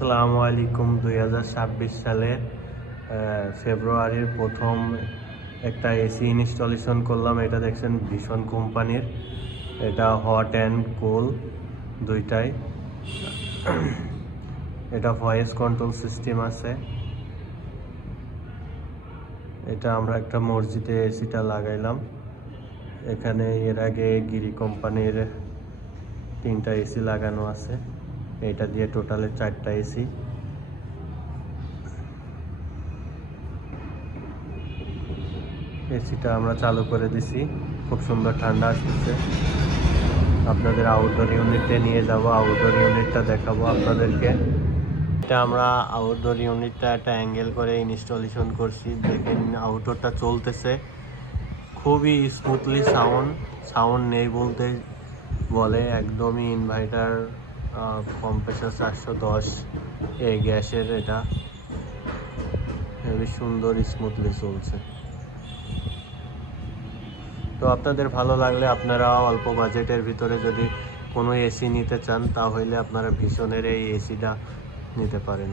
আসসালামু আলাইকুম। 2026 সালের ফেব্রুয়ারির প্রথম একটা এসি ইনস্টলেশন করলাম। এটা দেখছেন ভীষণ কোম্পানির, এটা হট অ্যান্ড কুল দুইটাই। এটা ভয়েস কন্ট্রোল সিস্টেম আছে। এটা আমরা একটা মসজিদে এসিটা লাগাইলাম। এখানে এর আগে গিরি কোম্পানির 3টা এসি লাগানো আছে। এটা দিয়ে টোটালে 4টা এসি। এসিটা আমরা চালু করে দিছি, খুব সুন্দর ঠান্ডা আসতেছে। আপনাদের আউটডোর ইউনিটে নিয়ে যাব, আউটডোর ইউনিটটা দেখাবো আপনাদেরকে। এটা আমরা আউটডোর ইউনিটটা একটা অ্যাঙ্গেল করে ইনস্টলেশন করছি। দেখেন আউটডোরটা চলতেছে খুবই স্মুথলি। সাউন্ড নেই বলতে বলে, একদমই ইনভার্টার কম্প্রেসার 410 গ্যাসের। এটা খুবই সুন্দর স্মুথলি চলছে। তো আপনাদের ভালো লাগলে আপনারা অল্প বাজেটের ভিতরে যদি কোনো এসি নিতে চান তাহলে আপনারা ভীষণের এই এসিটা নিতে পারেন।